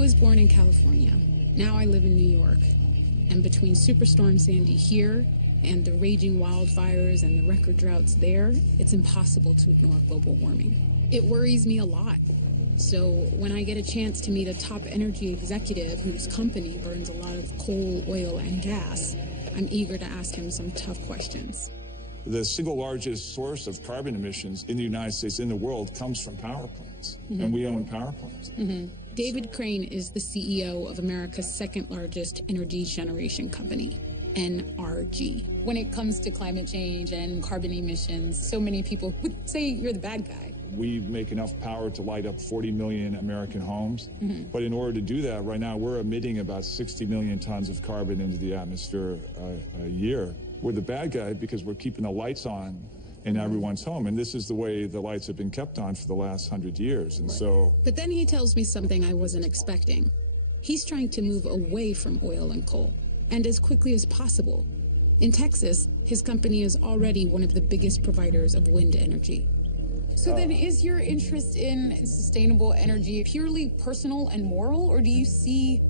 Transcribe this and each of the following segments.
was born in California. Now I live in New York. And between Superstorm Sandy here and the raging wildfires and the record droughts there, it's impossible to ignore global warming. It worries me a lot. So when I get a chance to meet a top energy executive whose company burns a lot of coal, oil, and gas, I'm eager to ask him some tough questions. The single largest source of carbon emissions in the United States, in the world, comes from power plants. And we own power plants. David Crane is the CEO of America's second largest energy generation company, NRG. When it comes to climate change and carbon emissions, so many people would say you're the bad guy. We make enough power to light up 40 million American homes. But in order to do that, right now, we're emitting about 60 million tons of carbon into the atmosphere a year. We're the bad guy because we're keeping the lights on in everyone's home. And this is the way the lights have been kept on for the last 100 years. And so... But then he tells me something I wasn't expecting. He's trying to move away from oil and coal, and as quickly as possible. In Texas, his company is already one of the biggest providers of wind energy. So then is your interest in sustainable energy purely personal and moral, or do you see,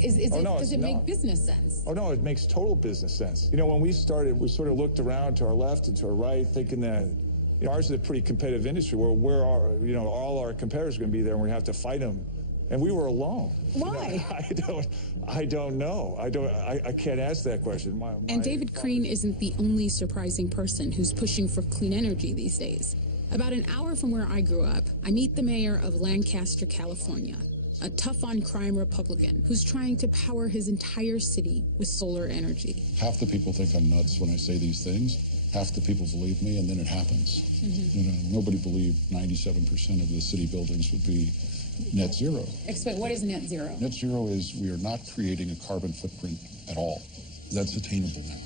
does it make business sense? Oh, no, it makes total business sense. You know, when we started, we sort of looked around to our left and to our right, thinking that, you know, ours is a pretty competitive industry where all our competitors are going to be there and we have to fight them. And we were alone. Why? I don't know. I can't ask that question. And David Crane isn't the only surprising person who's pushing for clean energy these days. About an hour from where I grew up, I meet the mayor of Lancaster, California, a tough-on-crime Republican who's trying to power his entire city with solar energy. Half the people think I'm nuts when I say these things. Half the people believe me, and then it happens. You know, nobody believed 97% of the city buildings would be net zero. Explain, what is net zero? Net zero is we are not creating a carbon footprint at all. That's attainable now.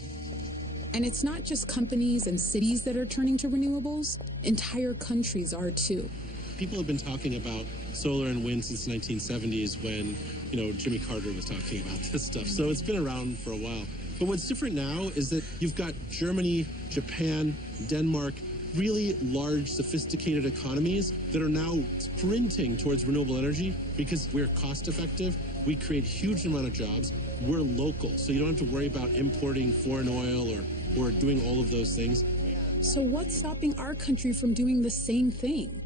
And it's not just companies and cities that are turning to renewables. Entire countries are too. People have been talking about solar and wind since the 1970s when, you know, Jimmy Carter was talking about this stuff. So it's been around for a while. But what's different now is that you've got Germany, Japan, Denmark, really large, sophisticated economies that are now sprinting towards renewable energy because we're cost effective. We create a huge amount of jobs. We're local, so you don't have to worry about importing foreign oil or doing all of those things. So what's stopping our country from doing the same thing?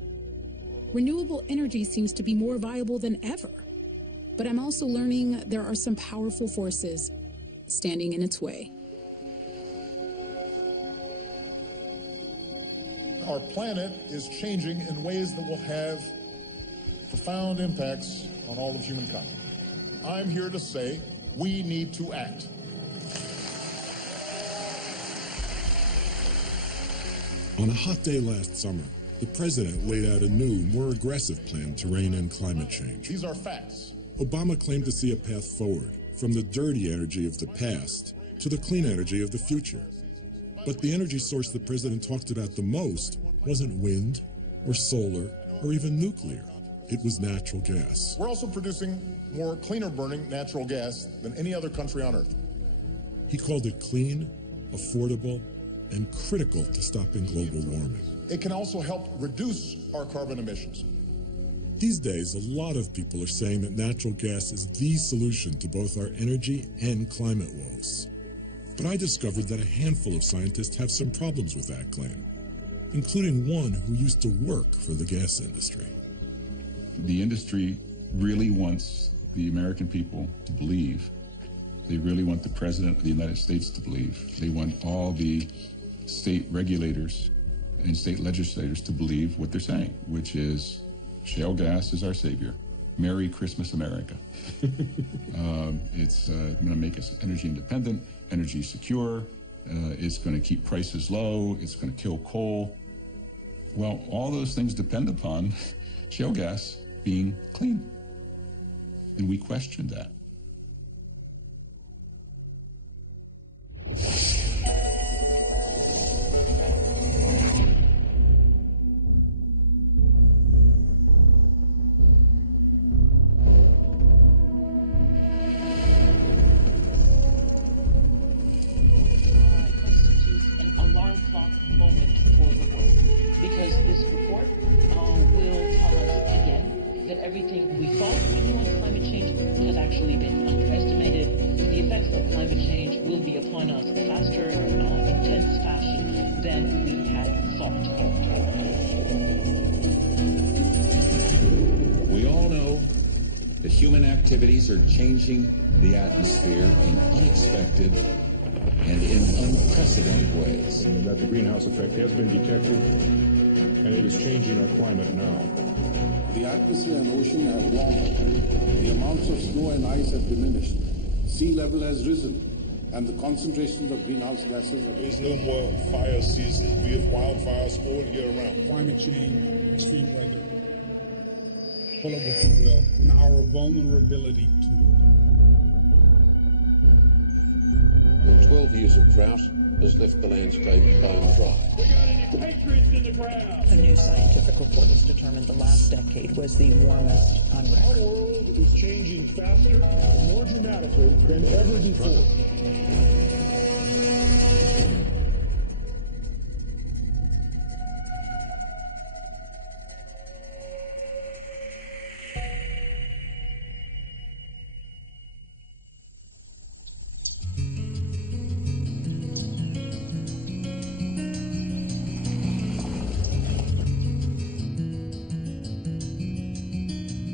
Renewable energy seems to be more viable than ever. But I'm also learning there are some powerful forces standing in its way. Our planet is changing in ways that will have profound impacts on all of humankind. I'm here to say we need to act. On a hot day last summer, the president laid out a new, more aggressive plan to rein in climate change. These are facts. Obama claimed to see a path forward from the dirty energy of the past to the clean energy of the future. But the energy source the president talked about the most wasn't wind or solar or even nuclear. It was natural gas. We're also producing more cleaner burning natural gas than any other country on Earth. He called it clean, affordable, and critical to stopping global warming. It can also help reduce our carbon emissions. These days, a lot of people are saying that natural gas is the solution to both our energy and climate woes. But I discovered that a handful of scientists have some problems with that claim, including one who used to work for the gas industry. The industry really wants the American people to believe. They really want the President of the United States to believe. They want all the state regulators and state legislators to believe what they're saying, which is shale gas is our savior. Merry Christmas, America. It's going to make us energy independent, energy secure. It's going to keep prices low. It's going to kill coal. Well, all those things depend upon shale gas being clean. And we question that. Everything we thought we knew on climate change faster, intense fashion than we had thought. We all know that human activities are changing the atmosphere in unexpected and in unprecedented ways. That the greenhouse effect has been detected, and it is changing our climate now. The atmosphere and ocean have warmed. The amounts of snow and ice have diminished. Sea level has risen, and the concentrations of greenhouse gases have... There's no more fire season. We have wildfires all year round. Climate change, extreme weather, pull up, if you will, and our vulnerability to it. 12 years of drought has left the landscape bone dry. We got any patriots in the crowd? A new scientific report has determined the last decade was the warmest on record. Our world is changing faster and more dramatically than ever before.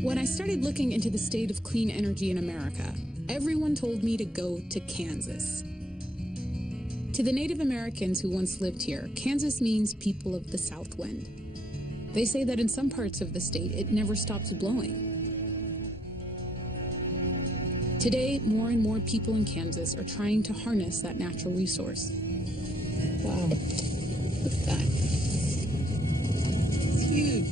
When I started looking into the state of clean energy in America, everyone told me to go to Kansas. To the Native Americans who once lived here, Kansas means people of the South Wind. They say that in some parts of the state, it never stops blowing. Today, more and more people in Kansas are trying to harness that natural resource. Wow, look at that. It's huge.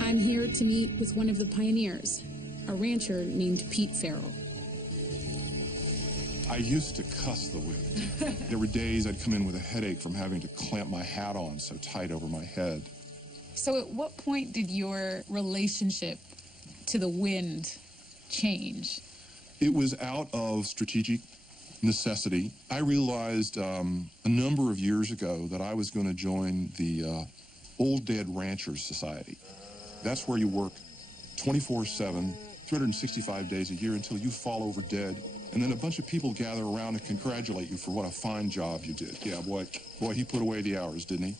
I'm here to meet with one of the pioneers, a rancher named Pete Farrell. I used to cuss the wind. There were days I'd come in with a headache from having to clamp my hat on so tight over my head. So at what point did your relationship to the wind change? It was out of strategic necessity. I realized a number of years ago that I was going to join the Old Dead Ranchers Society. That's where you work 24/7, 365 days a year until you fall over dead. And then a bunch of people gather around and congratulate you for what a fine job you did. Yeah, boy, he put away the hours, didn't he?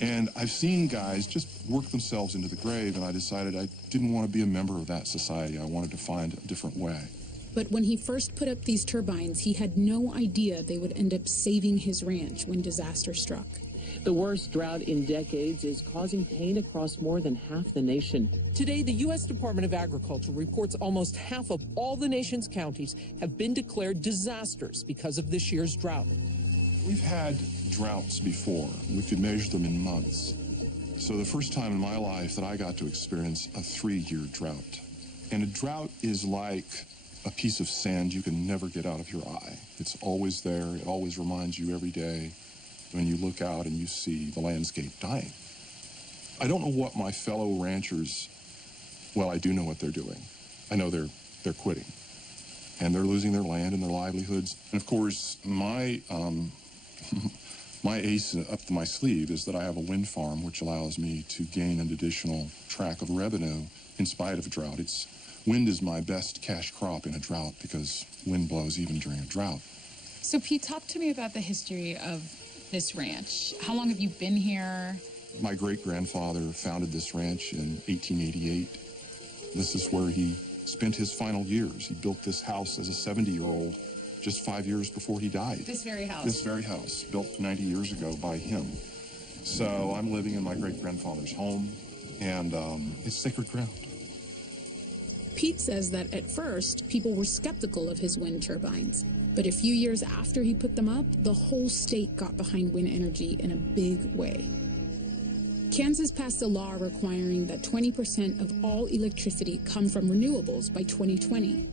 And I've seen guys just work themselves into the grave, and I decided I didn't want to be a member of that society. I wanted to find a different way. But when he first put up these turbines, he had no idea they would end up saving his ranch when disaster struck. The worst drought in decades is causing pain across more than half the nation. Today, the U.S. Department of Agriculture reports almost half of all the nation's counties have been declared disasters because of this year's drought. We've had droughts before. We could measure them in months. So the first time in my life that I got to experience a 3-year drought. And a drought is like a piece of sand you can never get out of your eye. It's always there. It always reminds you every day when you look out and you see the landscape dying. I don't know what my fellow ranchers, well, I do know what they're doing. I know they're quitting. And they're losing their land and their livelihoods. And of course, my ace up my sleeve is that I have a wind farm which allows me to gain an additional track of revenue in spite of a drought. Wind is my best cash crop in a drought because wind blows even during a drought. So Pete, talk to me about the history of this ranch. How long have you been here? My great-grandfather founded this ranch in 1888. This is where he spent his final years. He built this house as a 70-year-old just 5 years before he died. This very house? This very house, built 90 years ago by him. So I'm living in my great-grandfather's home, and it's sacred ground. Pete says that at first, people were skeptical of his wind turbines. But a few years after he put them up, the whole state got behind wind energy in a big way. Kansas passed a law requiring that 20% of all electricity come from renewables by 2020.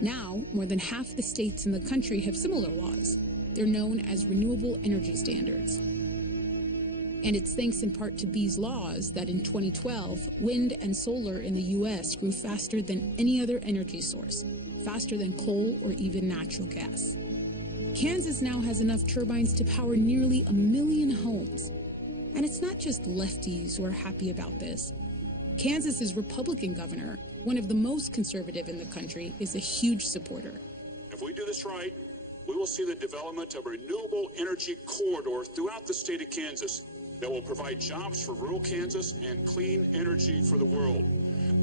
Now, more than half the states in the country have similar laws. They're known as renewable energy standards. And it's thanks in part to these laws that in 2012, wind and solar in the U.S. grew faster than any other energy source, faster than coal or even natural gas. Kansas now has enough turbines to power nearly 1 million homes. And it's not just lefties who are happy about this. Kansas's Republican governor, one of the most conservative in the country, is a huge supporter. If we do this right, we will see the development of a renewable energy corridor throughout the state of Kansas that will provide jobs for rural Kansas and clean energy for the world.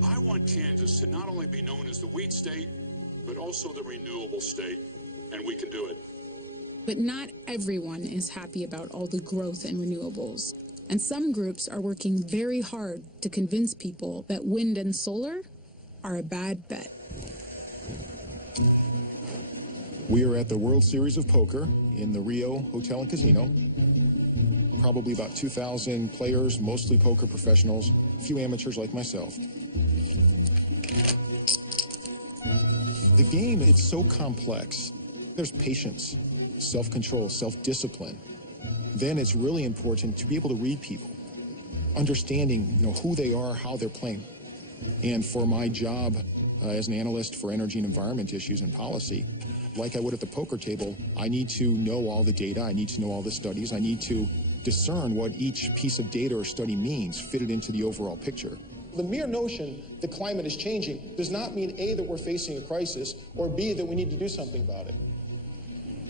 I want Kansas to not only be known as the wheat state, but also the renewable state, and we can do it. But not everyone is happy about all the growth in renewables. And some groups are working very hard to convince people that wind and solar are a bad bet. We are at the World Series of Poker in the Rio Hotel and Casino. Probably about 2,000 players, mostly poker professionals, a few amateurs like myself. The game, it's so complex. There's patience, self-control, self-discipline. Then it's really important to be able to read people, understanding, who they are, how they're playing. And for my job as an analyst for energy and environment issues and policy, like I would at the poker table, I need to know all the data, I need to know all the studies, I need to discern what each piece of data or study means, fit it into the overall picture. The mere notion that climate is changing does not mean A, that we're facing a crisis, or B, that we need to do something about it.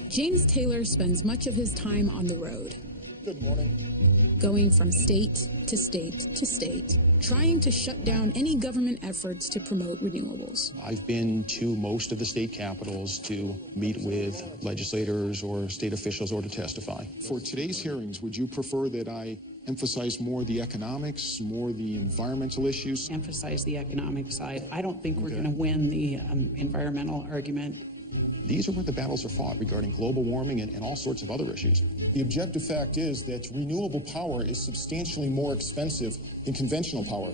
James Taylor spends much of his time on the road. Good morning. Going from state to state to state, trying to shut down any government efforts to promote renewables. I've been to most of the state capitals to meet with legislators or state officials or to testify. For today's hearings, would you prefer that I emphasize more the economics, more the environmental issues? Emphasize the economic side. I don't think we're going to win the environmental argument. These are where the battles are fought regarding global warming and all sorts of other issues. The objective fact is that renewable power is substantially more expensive than conventional power.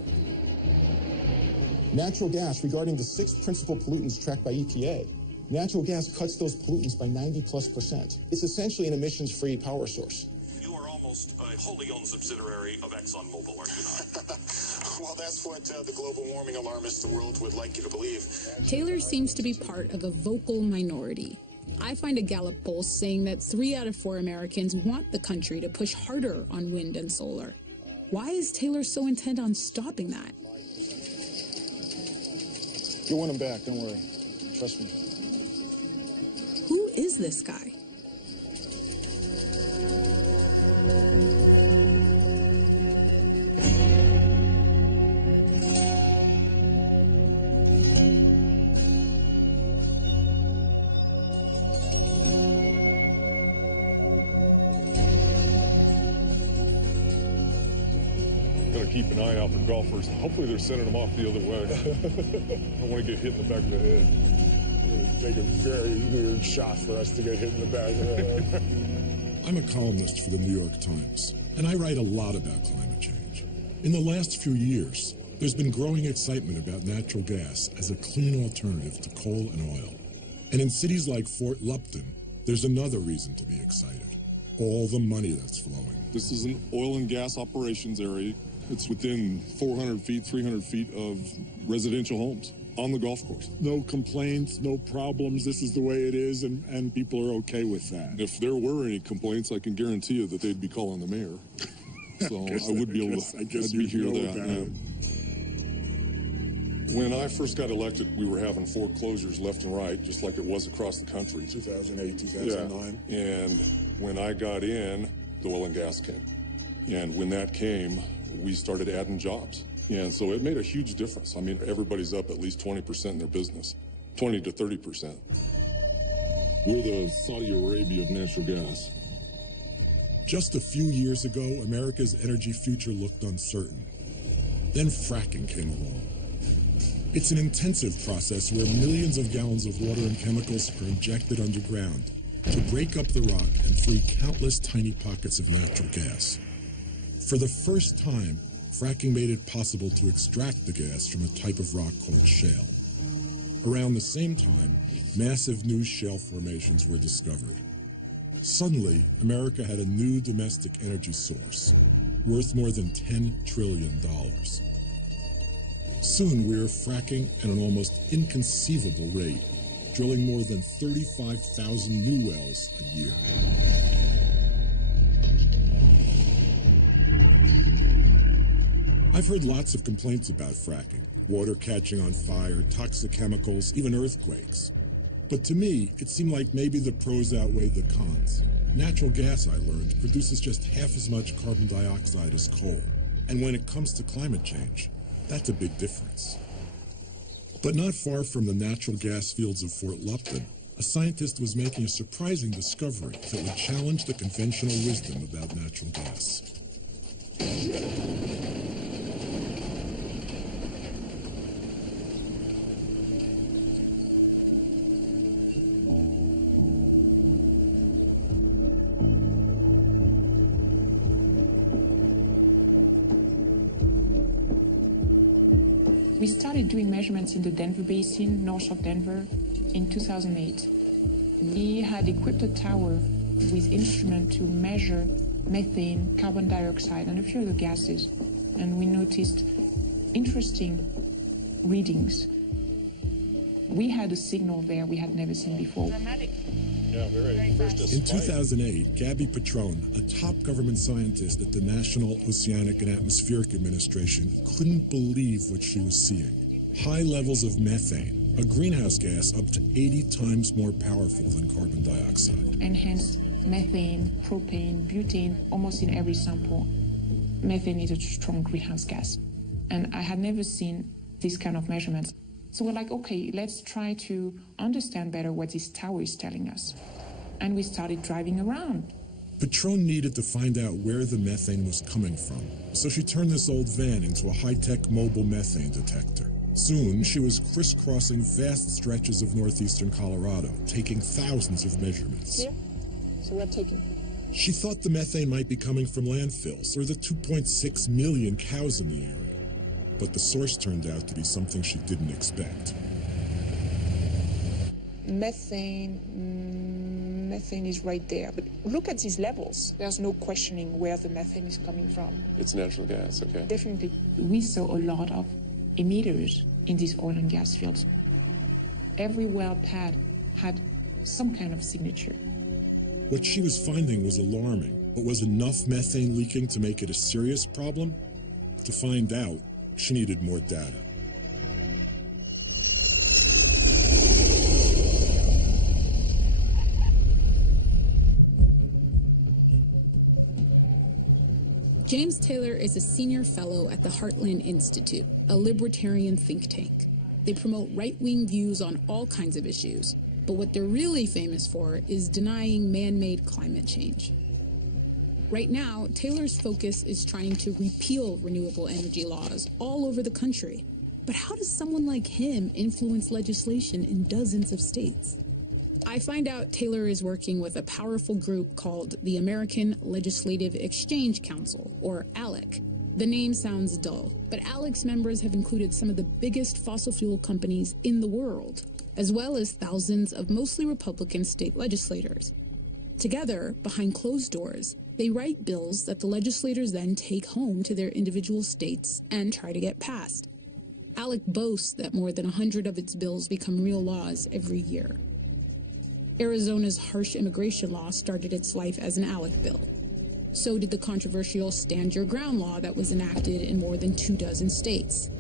Natural gas, regarding the 6 principal pollutants tracked by EPA, natural gas cuts those pollutants by 90+%. It's essentially an emissions-free power source. You are almost a wholly owned subsidiary of ExxonMobil, are you not? Well, that's what the global warming alarmists of the world would like you to believe. Taylor seems to be part of a vocal minority. I find a Gallup poll saying that 3 out of 4 Americans want the country to push harder on wind and solar. Why is Taylor so intent on stopping that? You'll win them back, don't worry. Trust me. Who is this guy? Keep an eye out for golfers. Hopefully they're sending them off the other way. I don't want to get hit in the back of the head. It would take a very weird shot for us to get hit in the back of the head. I'm a columnist for the New York Times, and I write a lot about climate change. In the last few years, there's been growing excitement about natural gas as a clean alternative to coal and oil. And in cities like Fort Lupton, there's another reason to be excited. All the money that's flowing. This is an oil and gas operations area. It's within 400 feet, 300 feet of residential homes on the golf course. No complaints, no problems. This is the way it is, and people are okay with that. If there were any complaints, I can guarantee you that they'd be calling the mayor. So I would be able to, I'd be hear that. When I first got elected, we were having foreclosures left and right, just like it was across the country. 2008, 2009. Yeah. And when I got in, the oil and gas came. And when that came, we started adding jobs. And so it made a huge difference. I mean, everybody's up at least 20% in their business, 20 to 30%. We're the Saudi Arabia of natural gas. Just a few years ago, America's energy future looked uncertain. Then fracking came along. It's an intensive process where millions of gallons of water and chemicals are injected underground to break up the rock and free countless tiny pockets of natural gas. For the first time, fracking made it possible to extract the gas from a type of rock called shale. Around the same time, massive new shale formations were discovered. Suddenly, America had a new domestic energy source, worth more than $10 trillion. Soon, we're fracking at an almost inconceivable rate, drilling more than 35,000 new wells a year. I've heard lots of complaints about fracking, water catching on fire, toxic chemicals, even earthquakes. But to me, it seemed like maybe the pros outweighed the cons. Natural gas, I learned, produces just half as much carbon dioxide as coal. And when it comes to climate change, that's a big difference. But not far from the natural gas fields of Fort Lupton, a scientist was making a surprising discovery that would challenge the conventional wisdom about natural gas. We started doing measurements in the Denver Basin, north of Denver, in 2008. We had equipped a tower with instruments to measure methane, carbon dioxide, and a few other gases. And we noticed interesting readings. We had a signal there we had never seen before. Yeah, very first. In 2008, Gabby Petrone, a top government scientist at the National Oceanic and Atmospheric Administration, couldn't believe what she was seeing. High levels of methane, a greenhouse gas up to 80 times more powerful than carbon dioxide. And hence, methane, propane, butane, almost in every sample. Methane is a strong greenhouse gas. And I had never seen this kind of measurements. So we're like, okay, let's try to understand better what this tower is telling us. And we started driving around. Petrone needed to find out where the methane was coming from, so she turned this old van into a high-tech mobile methane detector. Soon, she was crisscrossing vast stretches of northeastern Colorado, taking thousands of measurements. Here, so we're taking. She thought the methane might be coming from landfills or the 2.6 million cows in the area. But the source turned out to be something she didn't expect. Methane is right there. But look at these levels. There's no questioning where the methane is coming from. It's natural gas, okay. Definitely. We saw a lot of emitters in these oil and gas fields. Every well pad had some kind of signature. What she was finding was alarming, but was enough methane leaking to make it a serious problem? To find out, she needed more data. James Taylor is a senior fellow at the Heartland Institute, a libertarian think tank. They promote right-wing views on all kinds of issues, but what they're really famous for is denying man-made climate change. Right now, Taylor's focus is trying to repeal renewable energy laws all over the country. But how does someone like him influence legislation in dozens of states? I find out Taylor is working with a powerful group called the American Legislative Exchange Council, or ALEC. The name sounds dull, but ALEC's members have included some of the biggest fossil fuel companies in the world, as well as thousands of mostly Republican state legislators. Together, behind closed doors, they write bills that the legislators then take home to their individual states and try to get passed. ALEC boasts that more than 100 of its bills become real laws every year. Arizona's harsh immigration law started its life as an ALEC bill. So did the controversial Stand Your Ground law that was enacted in more than 24 states.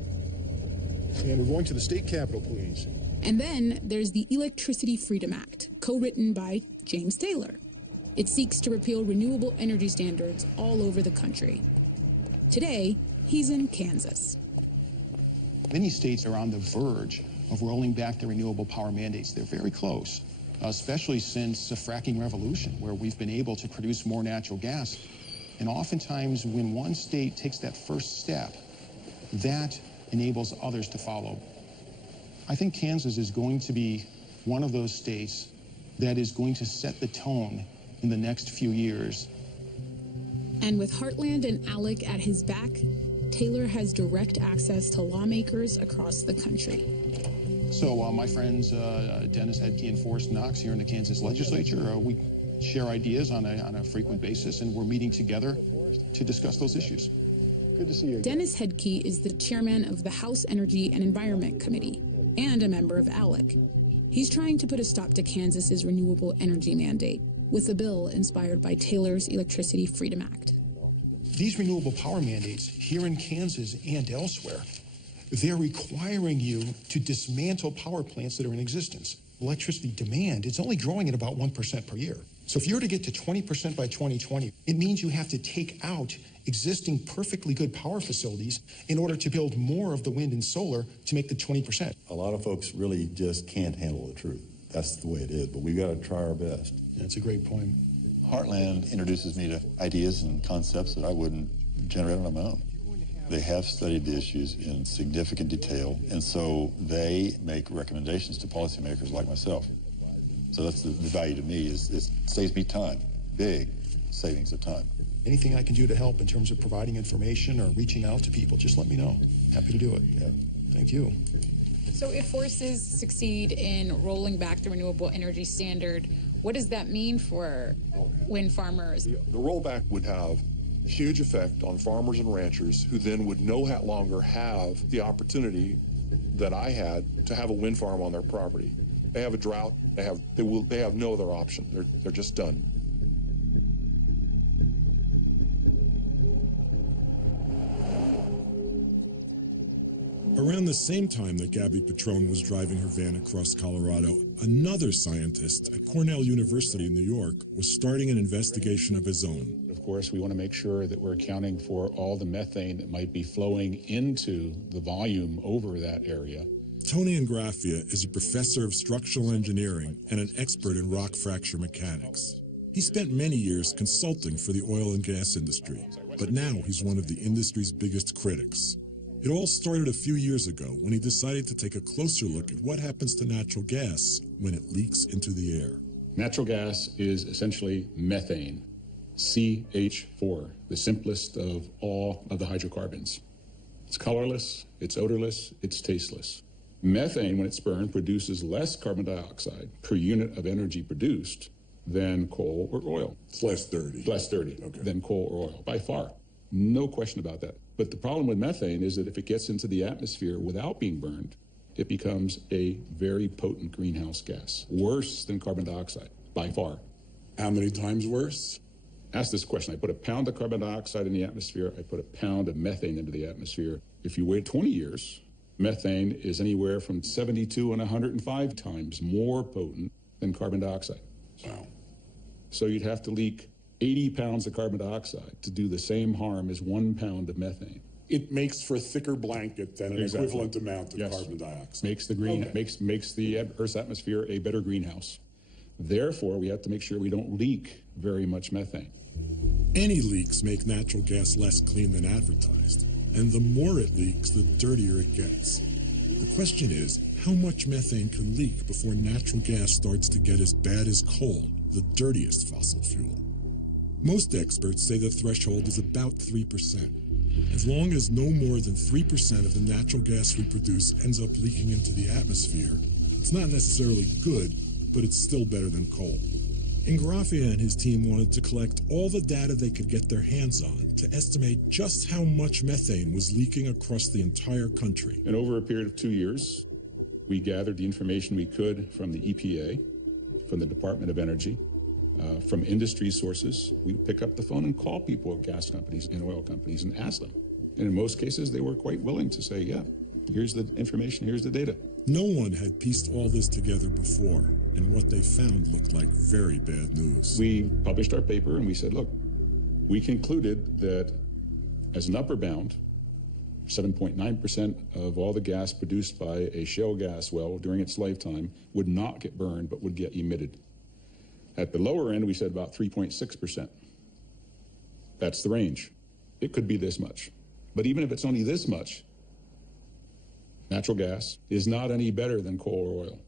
And we're going to the state capitol, please. And then there's the Electricity Freedom Act, co-written by James Taylor. It seeks to repeal renewable energy standards all over the country. Today, he's in Kansas. Many states are on the verge of rolling back their renewable power mandates. They're very close, especially since the fracking revolution, where we've been able to produce more natural gas. And oftentimes, when one state takes that first step, that enables others to follow. I think Kansas is going to be one of those states that is going to set the tone in the next few years. And with Heartland and ALEC at his back, Taylor has direct access to lawmakers across the country. So my friends Dennis Hedke and Forrest Knox here in the Kansas legislature, we share ideas on a frequent basis, and we're meeting together to discuss those issues. Good to see you again. Dennis Hedke is the chairman of the House Energy and Environment Committee and a member of ALEC. He's trying to put a stop to Kansas's renewable energy mandate with a bill inspired by Taylor's Electricity Freedom Act. These renewable power mandates here in Kansas and elsewhere, they're requiring you to dismantle power plants that are in existence. Electricity demand is only growing at about 1% per year. So if you're to get to 20% by 2020, it means you have to take out existing perfectly good power facilities in order to build more of the wind and solar to make the 20%. A lot of folks really just can't handle the truth. That's the way it is, but we've got to try our best. That's a great point. Heartland introduces me to ideas and concepts that I wouldn't generate on my own. They have studied the issues in significant detail, and so they make recommendations to policymakers like myself. So that's the value to me is it saves me time, big savings of time. Anything I can do to help in terms of providing information or reaching out to people, just let me know. Happy to do it. Yeah. Thank you. So if forces succeed in rolling back the renewable energy standard, what does that mean for wind farmers? The rollback would have huge effect on farmers and ranchers who then would no longer have the opportunity that I had to have a wind farm on their property. They have a drought. They have no other option. They're just done. Around the same time that Gabby Petrone was driving her van across Colorado, another scientist at Cornell University in New York was starting an investigation of his own. Of course, we want to make sure that we're accounting for all the methane that might be flowing into the volume over that area. Tony Ingraffia is a professor of structural engineering and an expert in rock fracture mechanics. He spent many years consulting for the oil and gas industry, but now he's one of the industry's biggest critics. It all started a few years ago when he decided to take a closer look at what happens to natural gas when it leaks into the air. Natural gas is essentially methane, CH4, the simplest of all of the hydrocarbons. It's colorless, it's odorless, it's tasteless. Methane, when it's burned, produces less carbon dioxide per unit of energy produced than coal or oil. It's less dirty. Less dirty than coal or oil, by far. No question about that. But the problem with methane is that if it gets into the atmosphere without being burned, it becomes a very potent greenhouse gas, worse than carbon dioxide, by far. How many times worse? Ask this question. I put a pound of carbon dioxide in the atmosphere. I put a pound of methane into the atmosphere. If you wait 20 years, methane is anywhere from 72 and 105 times more potent than carbon dioxide. Wow. So you'd have to leak 80 pounds of carbon dioxide to do the same harm as 1 pound of methane. It makes for a thicker blanket than an equivalent amount of carbon dioxide. Makes the Earth's atmosphere a better greenhouse. Therefore, we have to make sure we don't leak very much methane. Any leaks make natural gas less clean than advertised, and the more it leaks, the dirtier it gets. The question is, how much methane can leak before natural gas starts to get as bad as coal, the dirtiest fossil fuel? Most experts say the threshold is about 3%. As long as no more than 3% of the natural gas we produce ends up leaking into the atmosphere, it's not necessarily good, but it's still better than coal. Ingraffia and his team wanted to collect all the data they could get their hands on to estimate just how much methane was leaking across the entire country. And over a period of 2 years, we gathered the information we could from the EPA, from the Department of Energy, from industry sources. We pick up the phone and call people at gas companies and oil companies and ask them. And in most cases, they were quite willing to say, yeah, here's the information, here's the data. No one had pieced all this together before, and what they found looked like very bad news. We published our paper and we said, look, we concluded that as an upper bound, 7.9% of all the gas produced by a shale gas well during its lifetime would not get burned, but would get emitted. At the lower end, we said about 3.6%. That's the range. It could be this much. But even if it's only this much, natural gas is not any better than coal or oil.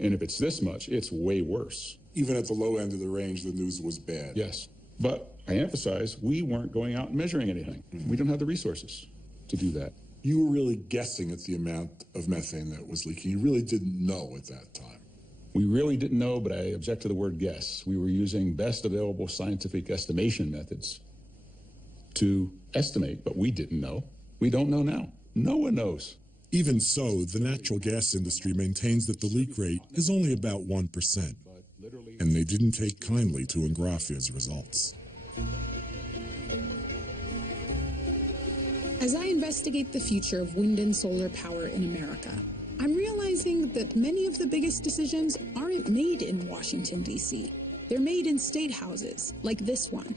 And if it's this much, it's way worse. Even at the low end of the range, the news was bad. Yes. But I emphasize, we weren't going out and measuring anything. We don't have the resources to do that. You were really guessing at the amount of methane that was leaking. You really didn't know at that time. We really didn't know, but I object to the word guess. We were using best available scientific estimation methods to estimate, but we didn't know. We don't know now. No one knows. Even so, the natural gas industry maintains that the leak rate is only about 1%, and they didn't take kindly to Ingraffia's results. As I investigate the future of wind and solar power in America, I'm realizing that many of the biggest decisions aren't made in Washington, D.C. They're made in state houses, like this one.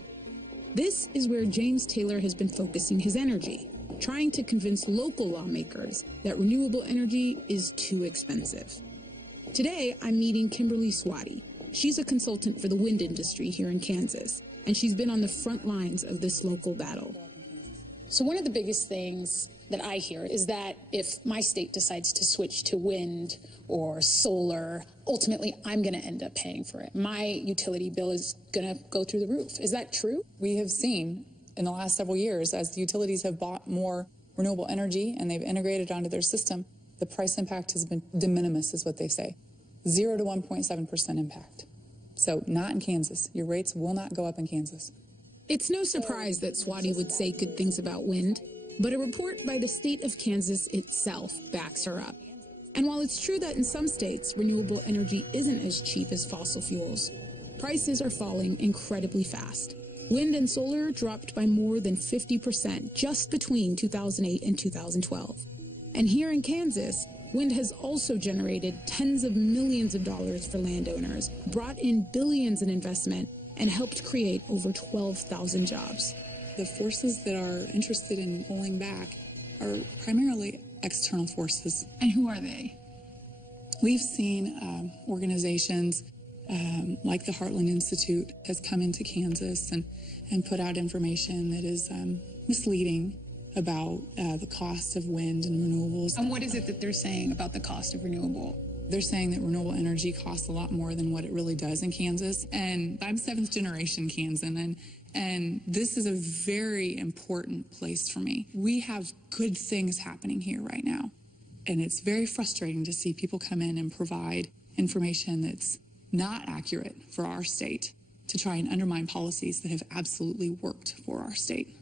This is where James Taylor has been focusing his energy, trying to convince local lawmakers that renewable energy is too expensive. Today, I'm meeting Kimberly Swati. She's a consultant for the wind industry here in Kansas, and she's been on the front lines of this local battle. So one of the biggest things that I hear is that if my state decides to switch to wind or solar, ultimately I'm going to end up paying for it. My utility bill is going to go through the roof. Is that true? We have seen in the last several years, as the utilities have bought more renewable energy and they've integrated onto their system, the price impact has been de minimis, is what they say. 0 to 1.7% impact. So not in Kansas. Your rates will not go up in Kansas. It's no surprise that Swati would say good things about wind, but a report by the state of Kansas itself backs her up. And while it's true that in some states renewable energy isn't as cheap as fossil fuels, prices are falling incredibly fast. Wind and solar dropped by more than 50% just between 2008 and 2012. And here in Kansas, wind has also generated tens of millions of dollars for landowners, brought in billions in investment, and helped create over 12,000 jobs. The forces that are interested in pulling back are primarily external forces. And who are they? We've seen organizations like the Heartland Institute has come into Kansas and put out information that is misleading about the cost of wind and renewables. And what is it that they're saying about the cost of renewable? They're saying that renewable energy costs a lot more than what it really does in Kansas. And I'm 7th generation Kansan, and this is a very important place for me. We have good things happening here right now. And it's very frustrating to see people come in and provide information that's not accurate for our state to try and undermine policies that have absolutely worked for our state.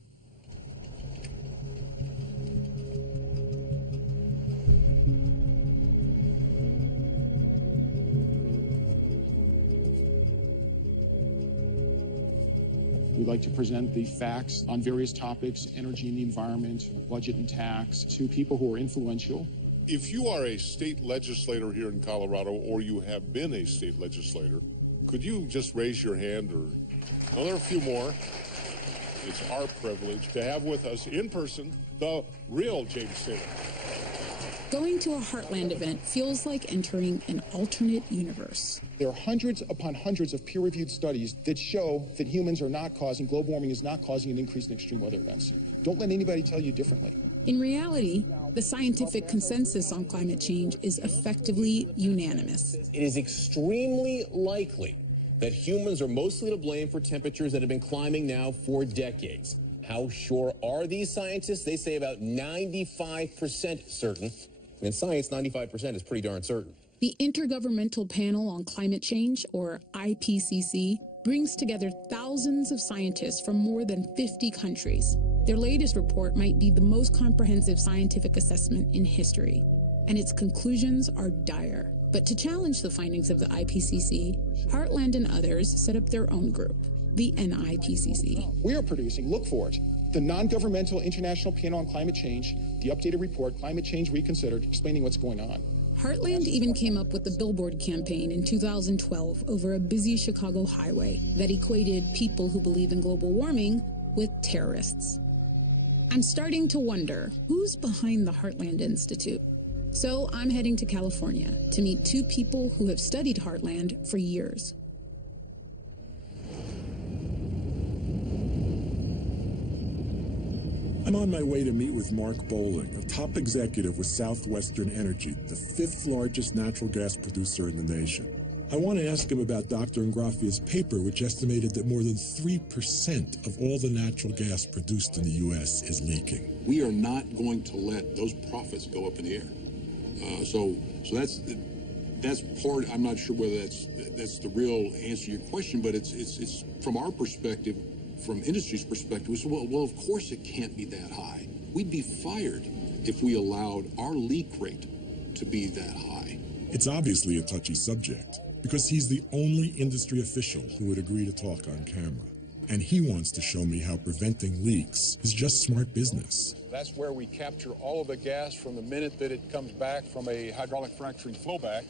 We'd like to present the facts on various topics, energy and the environment, budget and tax, to people who are influential. If you are a state legislator here in Colorado, or you have been a state legislator, could you just raise your hand? Well, there are a few more. It's our privilege to have with us in person the real James Taylor. Going to a Heartland event feels like entering an alternate universe. There are hundreds upon hundreds of peer-reviewed studies that show that humans are not causing, global warming is not causing an increase in extreme weather events. Don't let anybody tell you differently. In reality, the scientific consensus on climate change is effectively unanimous. It is extremely likely that humans are mostly to blame for temperatures that have been climbing now for decades. How sure are these scientists? They say about 95% certain. In science, 95% is pretty darn certain. The Intergovernmental Panel on Climate Change, or IPCC, brings together thousands of scientists from more than 50 countries. Their latest report might be the most comprehensive scientific assessment in history, and its conclusions are dire. But to challenge the findings of the IPCC, Heartland and others set up their own group, the NIPCC. We are producing, look for it, the Non-Governmental International Panel on Climate Change, the updated report, Climate Change Reconsidered, explaining what's going on. Heartland even came up with the billboard campaign in 2012 over a busy Chicago highway that equated people who believe in global warming with terrorists. I'm starting to wonder, who's behind the Heartland Institute? So I'm heading to California to meet two people who have studied Heartland for years. I'm on my way to meet with Mark Bowling, a top executive with Southwestern Energy, the 5th largest natural gas producer in the nation. I want to ask him about Dr. Ingraffia's paper, which estimated that more than 3% of all the natural gas produced in the U.S. is leaking. We are not going to let those profits go up in the air. So that's part. I'm not sure whether that's the real answer to your question, but it's from our perspective. From industry's perspective, we said, well, of course it can't be that high. We'd be fired if we allowed our leak rate to be that high. It's obviously a touchy subject, because he's the only industry official who would agree to talk on camera. And he wants to show me how preventing leaks is just smart business. That's where we capture all of the gas from the minute that it comes back from a hydraulic fracturing flowback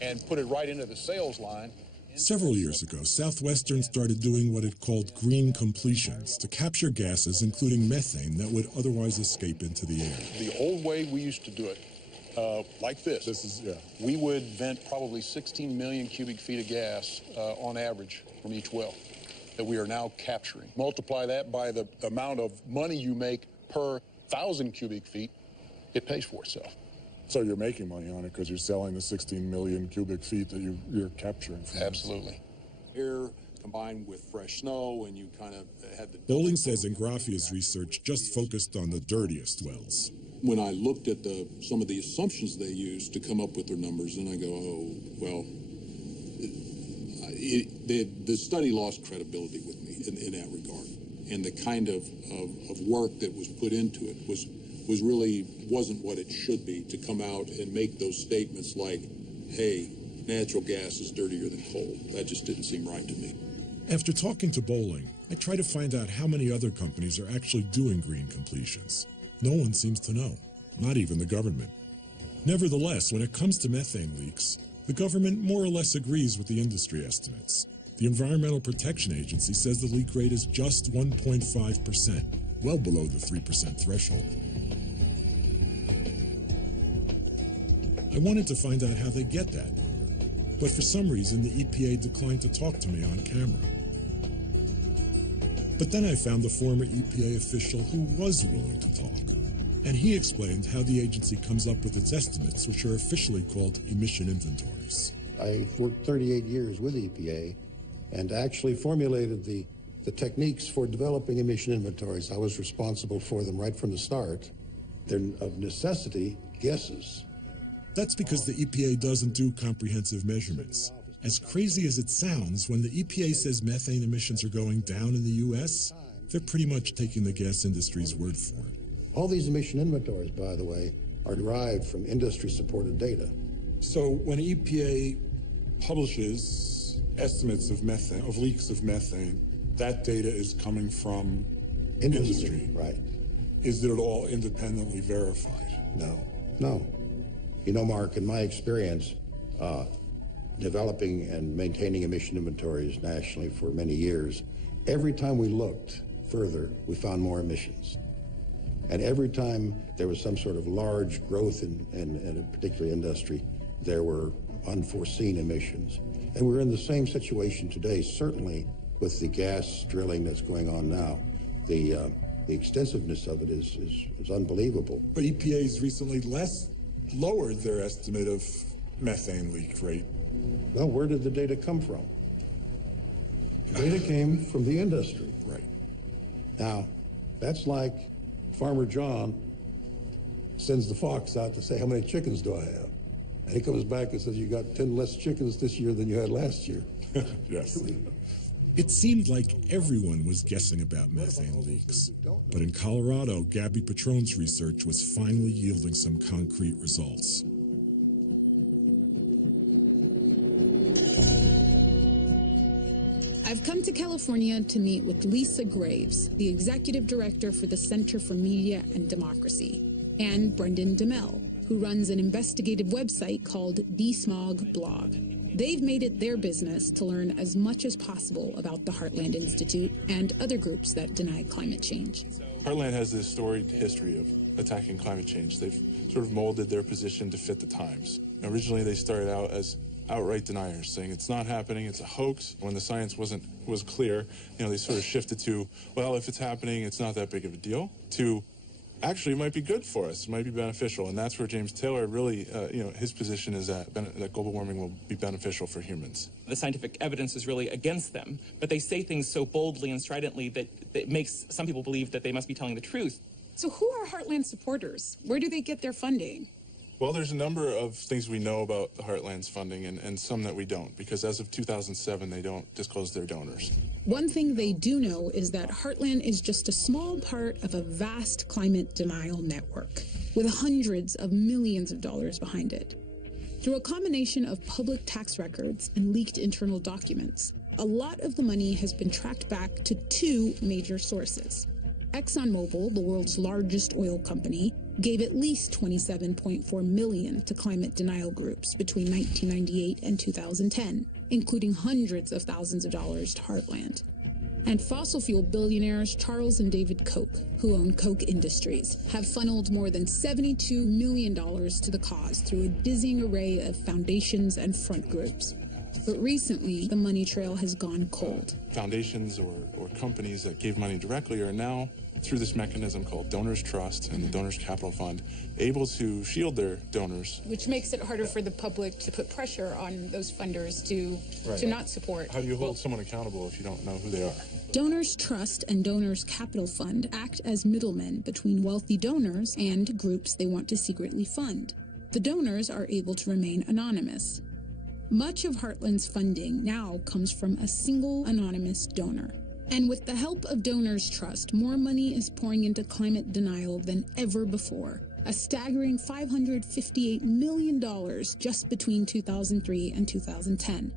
and put it right into the sales line. Several years ago, Southwestern started doing what it called green completions to capture gases, including methane, that would otherwise escape into the air. The old way we used to do it, like this. We would vent probably 16 million cubic feet of gas on average from each well that we are now capturing. Multiply that by the amount of money you make per 1,000 cubic feet, it pays for itself. So you're making money on it because you're selling the 16 million cubic feet that you're capturing from Absolutely. Air combined with fresh snow, and you kind of had the... Bowling says Ingraffia's research just focused on the dirtiest wells. When I looked at some of the assumptions they used to come up with their numbers, and I go, oh, well, the study lost credibility with me in that regard. And the kind of work that was put into it wasn't what it should be to come out and make those statements like, hey, natural gas is dirtier than coal. That just didn't seem right to me. After talking to Bowling, I try to find out how many other companies are actually doing green completions. No one seems to know, not even the government. Nevertheless, when it comes to methane leaks, the government more or less agrees with the industry estimates. The Environmental Protection Agency says the leak rate is just 1.5%, well below the 3% threshold. I wanted to find out how they get that number, but for some reason the EPA declined to talk to me on camera. But then I found the former EPA official who was willing to talk, and he explained how the agency comes up with its estimates, which are officially called emission inventories. I've worked 38 years with EPA and actually formulated the techniques for developing emission inventories. I was responsible for them right from the start. They're of necessity guesses. That's because the EPA doesn't do comprehensive measurements. As crazy as it sounds, when the EPA says methane emissions are going down in the U.S., they're pretty much taking the gas industry's word for it. All these emission inventories, by the way, are derived from industry-supported data. So when EPA publishes estimates of methane, of leaks of methane, that data is coming from industry. Right. Is it at all independently verified? No. You know, Mark, in my experience, developing and maintaining emission inventories nationally for many years, every time we looked further, we found more emissions. And every time there was some sort of large growth in a particular industry, there were unforeseen emissions. And we're in the same situation today, certainly with the gas drilling that's going on now. The extensiveness of it is unbelievable. But EPA's recently lowered their estimate of methane leak rate. Well, where did the data come from? The data came from the industry. Right. Now, that's like Farmer John sends the fox out to say, how many chickens do I have? And he comes back and says, you got 10 less chickens this year than you had last year. Yes. It seemed like everyone was guessing about methane leaks. But in Colorado, Gabby Patrone's research was finally yielding some concrete results. I've come to California to meet with Lisa Graves, the executive director for the Center for Media and Democracy, and Brendan DeMel, who runs an investigative website called Desmog Blog. They've made it their business to learn as much as possible about the Heartland Institute and other groups that deny climate change. Heartland has this storied history of attacking climate change. They've sort of molded their position to fit the times. Originally, they started out as outright deniers, saying it's not happening, it's a hoax. When the science was clear, they sort of shifted to, well, if it's happening, it's not that big of a deal, to actually it might be good for us, it might be beneficial. And that's where James Taylor really, his position is that global warming will be beneficial for humans. The scientific evidence is really against them, but they say things so boldly and stridently that it makes some people believe that they must be telling the truth. So who are Heartland supporters? Where do they get their funding? Well, there's a number of things we know about the Heartland's funding and some that we don't, because as of 2007, they don't disclose their donors. One thing they do know is that Heartland is just a small part of a vast climate denial network with hundreds of millions of dollars behind it. Through a combination of public tax records and leaked internal documents, a lot of the money has been tracked back to two major sources. ExxonMobil, the world's largest oil company, gave at least $27.4 million to climate denial groups between 1998 and 2010, including hundreds of thousands of dollars to Heartland. And fossil fuel billionaires Charles and David Koch, who own Koch Industries, have funneled more than $72 million to the cause through a dizzying array of foundations and front groups. But recently, the money trail has gone cold. Foundations or companies that gave money directly are now, through this mechanism called Donors Trust and the Donors Capital Fund, able to shield their donors. Which makes it harder for the public to put pressure on those funders to not support. How do you hold someone accountable if you don't know who they are? Donors Trust and Donors Capital Fund act as middlemen between wealthy donors and groups they want to secretly fund. The donors are able to remain anonymous. Much of Heartland's funding now comes from a single anonymous donor. And with the help of Donors Trust, more money is pouring into climate denial than ever before. A staggering $558 million just between 2003 and 2010.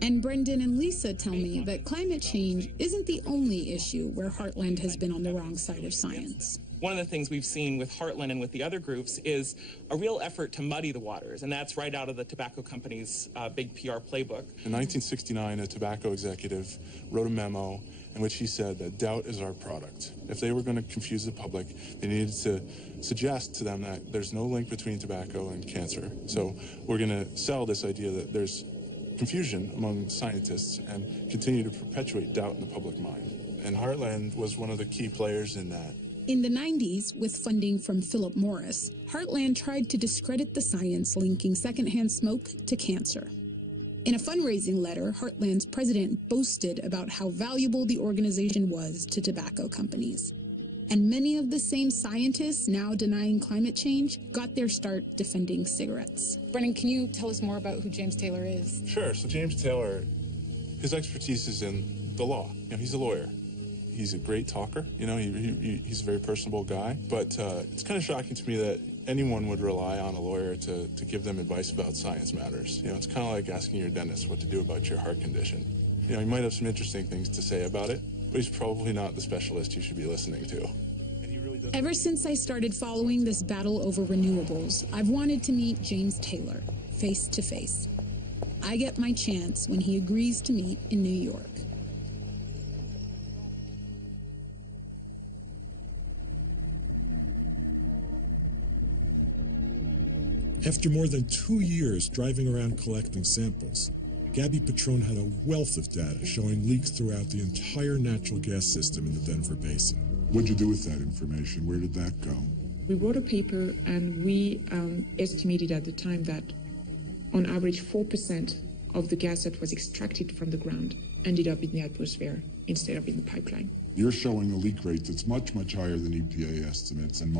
And Brendan and Lisa tell me that climate change isn't the only issue where Heartland has been on the wrong side of science. One of the things we've seen with Heartland and with the other groups is a real effort to muddy the waters, and that's right out of the tobacco company's big PR playbook. In 1969, a tobacco executive wrote a memo in which he said that doubt is our product. If they were going to confuse the public, they needed to suggest to them that there's no link between tobacco and cancer. So we're going to sell this idea that there's confusion among scientists and continue to perpetuate doubt in the public mind. And Heartland was one of the key players in that. In the 90s, with funding from Philip Morris, Heartland tried to discredit the science linking secondhand smoke to cancer. In a fundraising letter, Heartland's president boasted about how valuable the organization was to tobacco companies. And many of the same scientists now denying climate change got their start defending cigarettes. Brennan, can you tell us more about who James Taylor is? Sure. So James Taylor, his expertise is in the law. He's a lawyer. He's a great talker. He's a very personable guy. But it's kind of shocking to me that anyone would rely on a lawyer to give them advice about science matters. It's kind of like asking your dentist what to do about your heart condition. He might have some interesting things to say about it, but he's probably not the specialist you should be listening to. Ever since I started following this battle over renewables, I've wanted to meet James Taylor, face to face. I get my chance when he agrees to meet in New York. After more than 2 years driving around collecting samples, Gabby Petrone had a wealth of data showing leaks throughout the entire natural gas system in the Denver Basin. What'd you do with that information? Where did that go? We wrote a paper and we estimated at the time that on average 4% of the gas that was extracted from the ground ended up in the atmosphere instead of in the pipeline. You're showing a leak rate that's much, much higher than EPA estimates and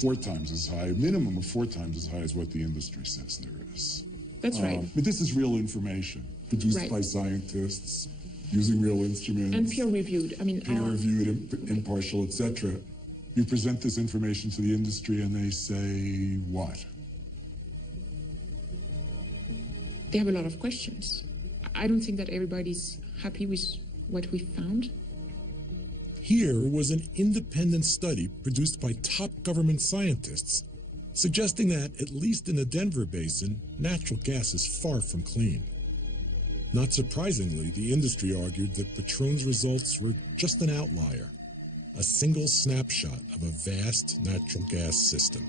4 times as high, a minimum of 4 times as high as what the industry says there is. That's right. But this is real information produced by scientists using real instruments. And peer-reviewed. Peer-reviewed, impartial, etc. You present this information to the industry and they say what? They have a lot of questions. I don't think that everybody's happy with what we found. Here was an independent study produced by top government scientists, suggesting that, at least in the Denver Basin, natural gas is far from clean. Not surprisingly, the industry argued that Petrone's results were just an outlier, a single snapshot of a vast natural gas system.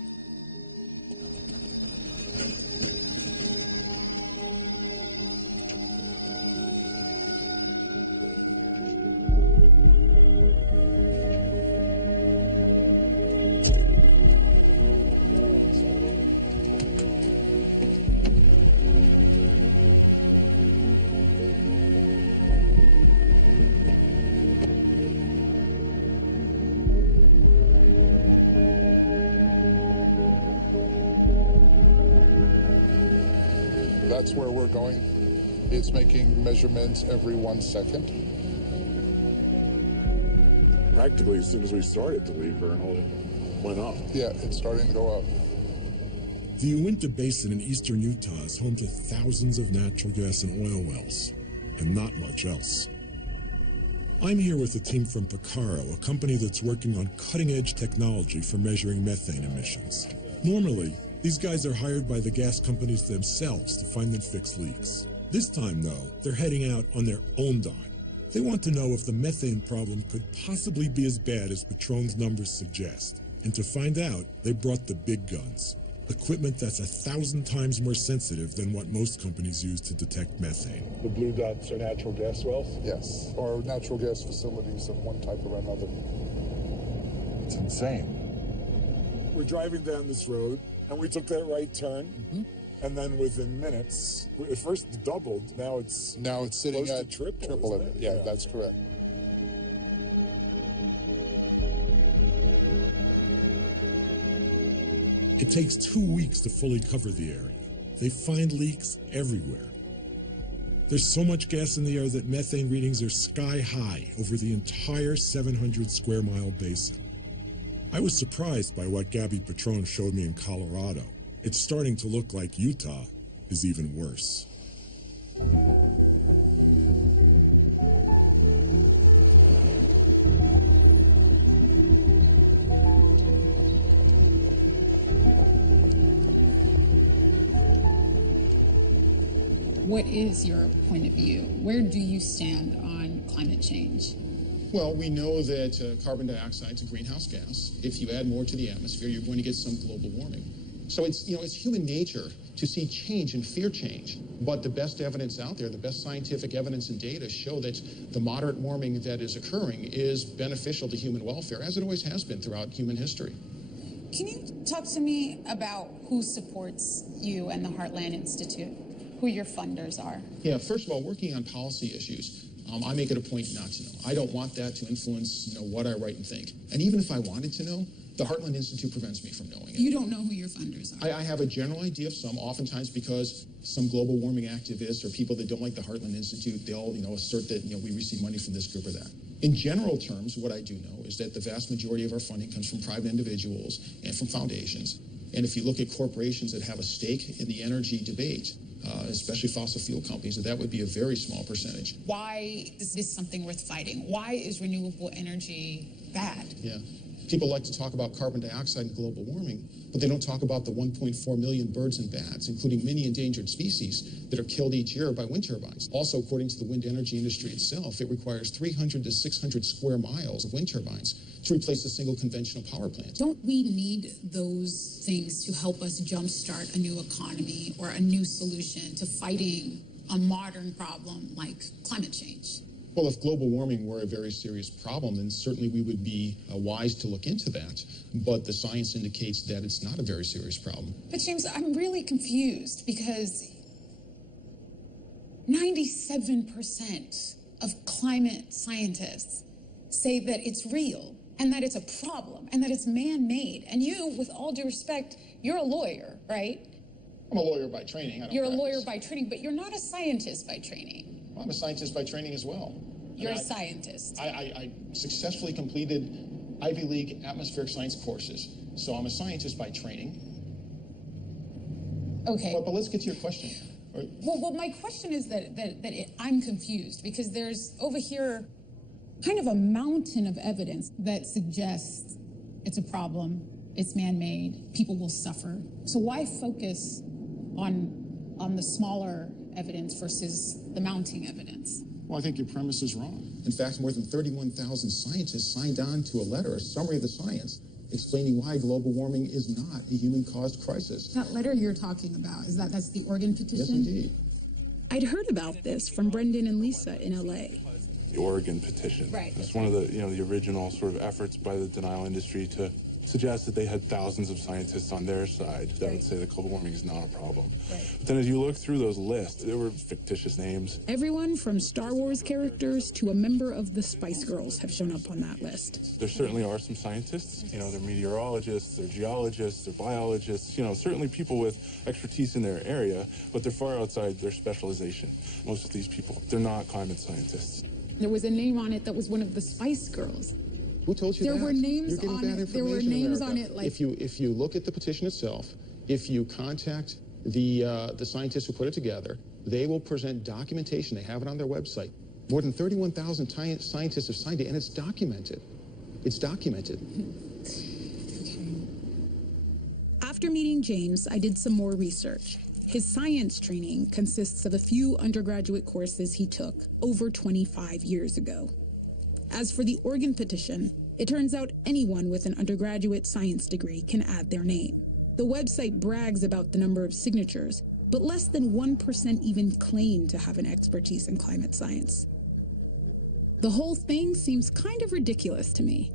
That's where we're going. It's making measurements every 1 second. Practically, as soon as we started the lead, Vernal, it went up. Yeah, it's starting to go up. The Uinta Basin in eastern Utah is home to thousands of natural gas and oil wells, and not much else. I'm here with a team from Picaro, a company that's working on cutting-edge technology for measuring methane emissions. Normally, these guys are hired by the gas companies themselves to find and fix leaks. This time, though, they're heading out on their own dime. They want to know if the methane problem could possibly be as bad as Patron's numbers suggest. And to find out, they brought the big guns. Equipment that's 1,000 times more sensitive than what most companies use to detect methane. The blue dots are natural gas wells? Yes, or natural gas facilities of one type or another. It's insane. We're driving down this road, and we took that right turn, and then within minutes, at first it doubled, now it's sitting close at to triple limit. Yeah, that's correct. It takes 2 weeks to fully cover the area. They find leaks everywhere. There's so much gas in the air that methane readings are sky high over the entire 700 square mile basin. I was surprised by what Gabby Patron showed me in Colorado. It's starting to look like Utah is even worse. What is your point of view? Where do you stand on climate change? Well, we know that carbon dioxide is a greenhouse gas. If you add more to the atmosphere, you're going to get some global warming. So it's human nature to see change and fear change. But the best evidence out there, the best scientific evidence and data show that the moderate warming that is occurring is beneficial to human welfare, as it always has been throughout human history. Can you talk to me about who supports you and the Heartland Institute? Who your funders are? Yeah, first of all, working on policy issues, I make it a point not to know. I don't want that to influence what I write and think. And even if I wanted to know, the Heartland Institute prevents me from knowing it. You don't know who your funders are? I have a general idea of some, oftentimes because some global warming activists or people that don't like the Heartland Institute, they'll assert that we receive money from this group or that. In general terms, what I do know is that the vast majority of our funding comes from private individuals and from foundations. And if you look at corporations that have a stake in the energy debate, especially fossil fuel companies, that would be a very small percentage. Why is this something worth fighting? Why is renewable energy bad? Yeah. People like to talk about carbon dioxide and global warming, but they don't talk about the 1.4 million birds and bats, including many endangered species, that are killed each year by wind turbines. Also, according to the wind energy industry itself, it requires 300 to 600 square miles of wind turbines to replace a single conventional power plant. Don't we need those things to help us jumpstart a new economy or a new solution to fighting a modern problem like climate change? Well, if global warming were a very serious problem, then certainly we would be wise to look into that. But the science indicates that it's not a very serious problem. But James, I'm really confused because 97% of climate scientists say that it's real and that it's a problem and that it's man-made. And you, with all due respect, you're a lawyer, right? I'm a lawyer by training. You're a lawyer by training, but you're not a scientist by training. I'm a scientist by training as well. You're a scientist. I successfully completed Ivy League atmospheric science courses, so I'm a scientist by training. Okay. But let's get to your question. Well, my question is that I'm confused because there's over here kind of a mountain of evidence that suggests it's a problem, it's man-made, people will suffer. So why focus on the smaller evidence versus the mounting evidence? Well, I think your premise is wrong. In fact, more than 31,000 scientists signed on to a letter, a summary of the science, explaining why global warming is not a human-caused crisis. That letter you're talking about, that's the Oregon petition? Yes, indeed. I'd heard about this from Brendan and Lisa in LA. The Oregon petition. Right. It's one of the, the original sort of efforts by the denial industry to suggest that they had thousands of scientists on their side that would say that global warming is not a problem. Right. But then as you look through those lists, there were fictitious names. Everyone from Star Wars characters to a member of the Spice Girls have shown up on that list. There certainly are some scientists. They're meteorologists, they're geologists, they're biologists, certainly people with expertise in their area, but they're far outside their specialization. Most of these people, they're not climate scientists. There was a name on it that was one of the Spice Girls. Who told you there that? Were names You're getting on bad it. There were information, names America. on it. Like if you look at the petition itself, If you contact the scientists who put it together, they will present documentation. They have it on their website. More than 31,000 scientists have signed it, and it's documented. It's documented. After meeting James, I did some more research. His science training consists of a few undergraduate courses he took over 25 years ago. As for the Oregon petition, it turns out anyone with an undergraduate science degree can add their name. The website brags about the number of signatures, but less than 1% even claim to have an expertise in climate science. The whole thing seems kind of ridiculous to me.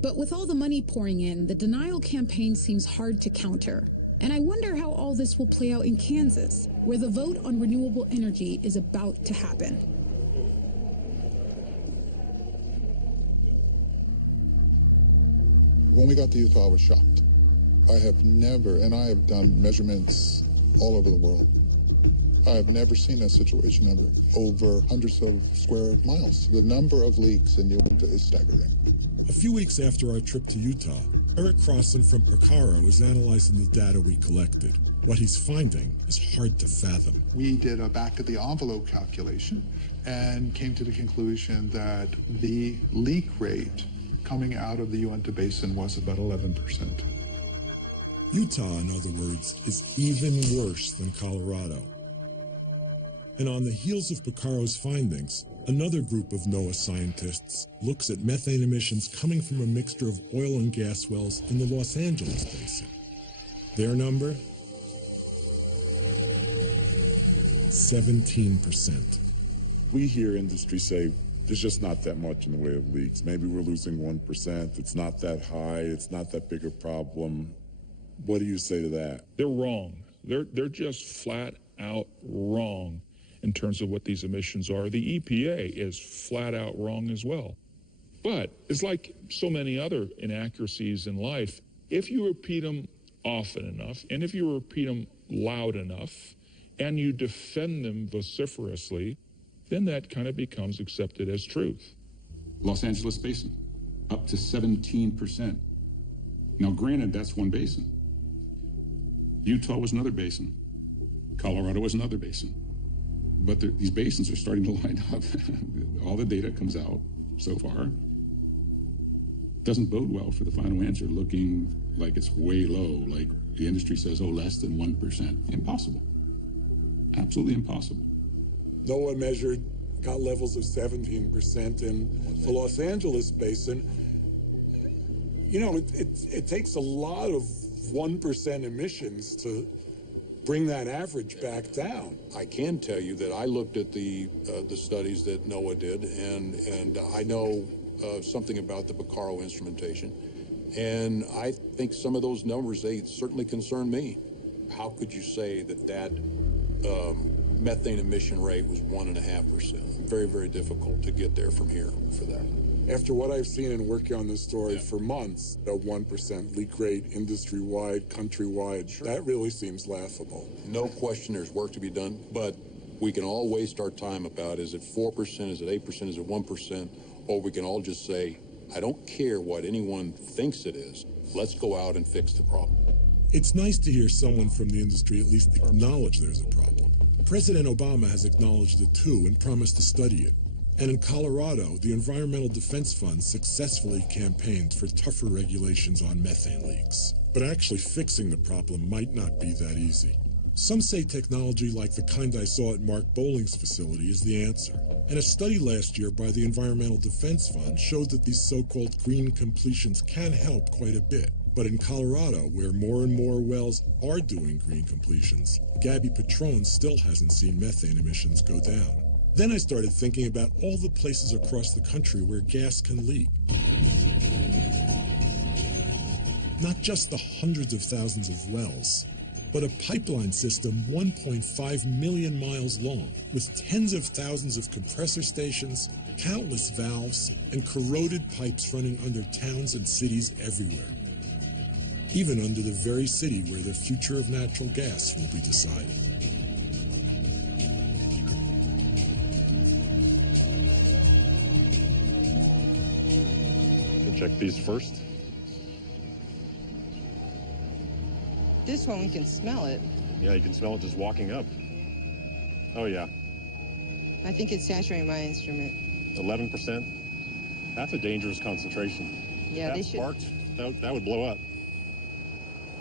But with all the money pouring in, the denial campaign seems hard to counter. And I wonder how all this will play out in Kansas, where the vote on renewable energy is about to happen. When we got to Utah, I was shocked. I have never, and I have done measurements all over the world. I have never seen that situation ever, over hundreds of square miles. The number of leaks in Uinta is staggering. A few weeks after our trip to Utah, Eric Crossan from Picaro is analyzing the data we collected. What he's finding is hard to fathom. We did a back-of-the-envelope calculation and came to the conclusion that the leak rate coming out of the Uinta Basin was about 11%. Utah, in other words, is even worse than Colorado. And on the heels of Picaro's findings, another group of NOAA scientists looks at methane emissions coming from a mixture of oil and gas wells in the Los Angeles basin. Their number? 17%. We hear industry say, there's just not that much in the way of leaks. Maybe we're losing 1%. It's not that high. It's not that big a problem. What do you say to that? They're wrong. They're just flat out wrong in terms of what these emissions are. The EPA is flat out wrong as well. But it's like so many other inaccuracies in life. If you repeat them often enough, and if you repeat them loud enough, and you defend them vociferously, then that kind of becomes accepted as truth. Los Angeles Basin, up to 17%. Now, granted, that's one basin. Utah was another basin. Colorado was another basin. But these basins are starting to line up. All the data comes out so far. Doesn't bode well for the final answer, looking like it's way low, like the industry says, oh, less than 1%. Impossible. Absolutely impossible. NOAA measured, got levels of 17% in the Los Angeles basin. You know, it takes a lot of 1% emissions to bring that average back down. I can tell you that I looked at the studies that NOAA did, and I know something about the Picaro instrumentation, and I think some of those numbers, they certainly concern me. How could you say that methane emission rate was 1.5%? Very, very difficult to get there from here for that. After what I've seen and working on this story for months, a 1% leak rate industry-wide, countrywide, that really seems laughable. No question there's work to be done, but we can all waste our time about, is it 4%, is it 8%, is it 1%, or we can all just say, I don't care what anyone thinks it is, let's go out and fix the problem. It's nice to hear someone from the industry at least acknowledge there's a problem. President Obama has acknowledged it too and promised to study it. And in Colorado, the Environmental Defense Fund successfully campaigned for tougher regulations on methane leaks. But actually fixing the problem might not be that easy. Some say technology like the kind I saw at Mark Bowling's facility is the answer. And a study last year by the Environmental Defense Fund showed that these so-called green completions can help quite a bit. But in Colorado, where more and more wells are doing green completions, Gabby Petrone still hasn't seen methane emissions go down. Then I started thinking about all the places across the country where gas can leak. Not just the hundreds of thousands of wells, but a pipeline system 1.5 million miles long, with tens of thousands of compressor stations, countless valves, and corroded pipes running under towns and cities everywhere. Even under the very city where the future of natural gas will be decided. Check these first. This one, we can smell it. Yeah, you can smell it just walking up. Oh, yeah. I think it's saturating my instrument. 11%. That's a dangerous concentration. Yeah, that they should. Sparked, that would blow up.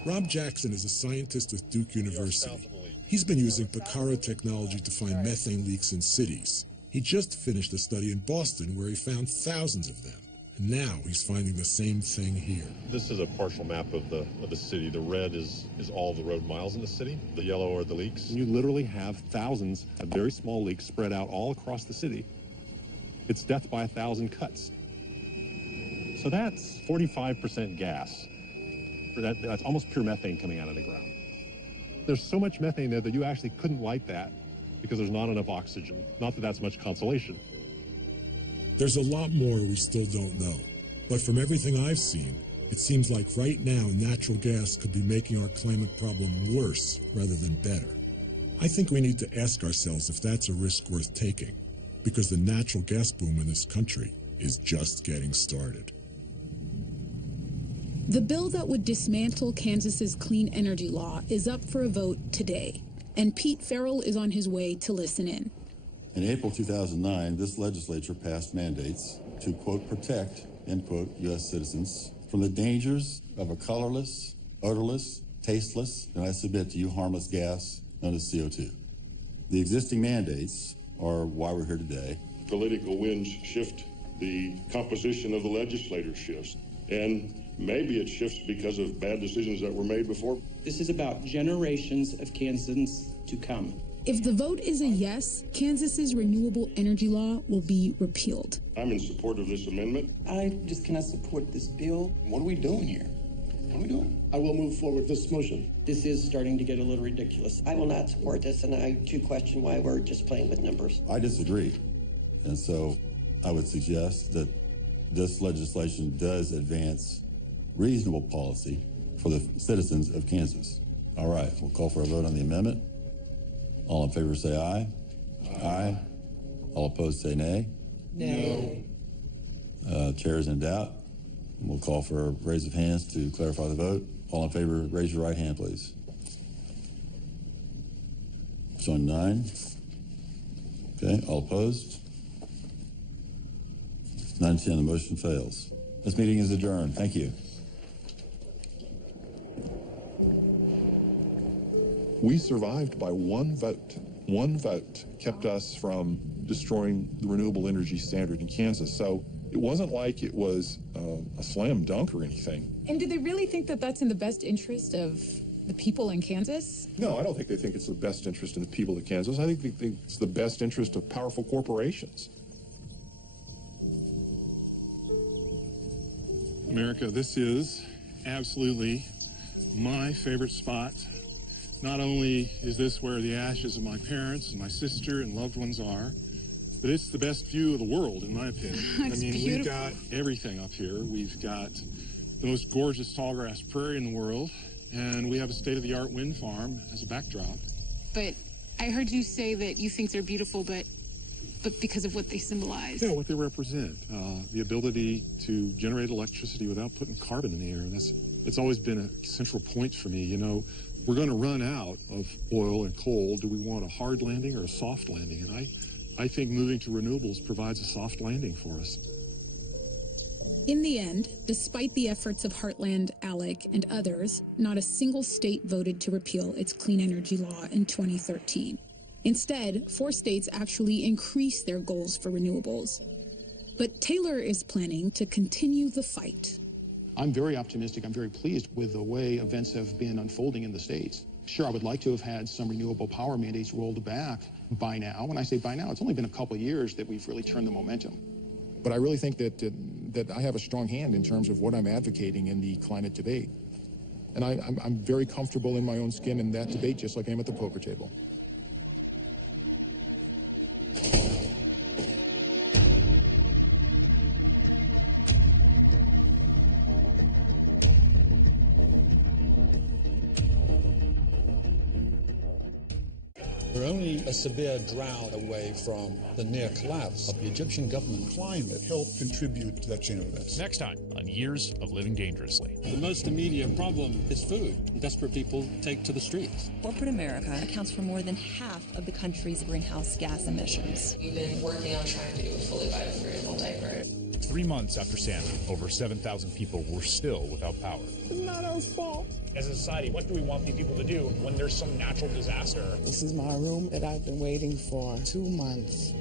Rob Jackson is a scientist with Duke University. He's been using Picara technology to find methane leaks in cities. He just finished a study in Boston where he found thousands of them. And now he's finding the same thing here. This is a partial map of the city. The red is all the road miles in the city. The yellow are the leaks. You literally have thousands of very small leaks spread out all across the city. It's death by 1,000 cuts. So that's 45% gas. That's almost pure methane coming out of the ground. There's so much methane there that you actually couldn't light that because there's not enough oxygen. Not that that's much consolation. There's a lot more we still don't know. But from everything I've seen, it seems like right now natural gas could be making our climate problem worse rather than better. I think we need to ask ourselves if that's a risk worth taking, because the natural gas boom in this country is just getting started. The bill that would dismantle Kansas's clean energy law is up for a vote today, and Pete Farrell is on his way to listen in. In April 2009, this legislature passed mandates to, quote, protect, end quote, U.S. citizens from the dangers of a colorless, odorless, tasteless, and I submit to you, harmless gas known as CO2. The existing mandates are why we're here today. Political winds shift, the composition of the legislature shifts, and maybe it shifts because of bad decisions that were made before. This is about generations of Kansans to come. If the vote is a yes, Kansas's renewable energy law will be repealed. I'm in support of this amendment. I just cannot support this bill. What are we doing here? What are we doing? I will move forward with this motion. This is starting to get a little ridiculous. I will not support this, and I too question why we're just playing with numbers. I disagree. And so I would suggest that this legislation does advance reasonable policy for the citizens of Kansas. All right, we'll call for a vote on the amendment. All in favor say aye. Aye. All opposed say nay. No. Chair is in doubt. We'll call for a raise of hands to clarify the vote. All in favor, raise your right hand, please. Showing 9. Okay, all opposed? 9-10, the motion fails. This meeting is adjourned. Thank you. We survived by one vote. One vote kept us from destroying the renewable energy standard in Kansas. So it wasn't like it was a slam dunk or anything. And do they really think that that's in the best interest of the people in Kansas? No, I don't think they think it's the best interest of the people of Kansas. I think they think it's the best interest of powerful corporations. America, this is absolutely my favorite spot. Not only is this where the ashes of my parents and my sister and loved ones are, but it's the best view of the world, in my opinion. We've got everything up here. We've got the most gorgeous tall grass prairie in the world, and we have a state-of-the-art wind farm as a backdrop. But I heard you say that you think they're beautiful, but because of what they symbolize. Yeah, what they represent. The ability to generate electricity without putting carbon in the air. It's always been a central point for me. You know, we're going to run out of oil and coal. Do we want a hard landing or a soft landing? And I think moving to renewables provides a soft landing for us. In the end, despite the efforts of Heartland, ALEC, and others, not a single state voted to repeal its clean energy law in 2013. Instead, 4 states actually increased their goals for renewables. But Taylor is planning to continue the fight. I'm very optimistic. I'm very pleased with the way events have been unfolding in the states. Sure, I would like to have had some renewable power mandates rolled back by now. When I say by now, it's only been a couple of years that we've really turned the momentum. But I really think that I have a strong hand in terms of what I'm advocating in the climate debate. And I'm very comfortable in my own skin in that debate, just like I am at the poker table. We're only a severe drought away from the near collapse of the Egyptian government. Climate helped contribute to that chain of events. Next time on Years of Living Dangerously. The most immediate problem is food. Desperate people take to the streets. Corporate America accounts for more than half of the country's greenhouse gas emissions. We've been working on trying to do a fully biodegradable diaper. 3 months after Sandy, over 7,000 people were still without power. It's not our fault. As a society, what do we want these people to do when there's some natural disaster? This is my room that I've been waiting for 2 months.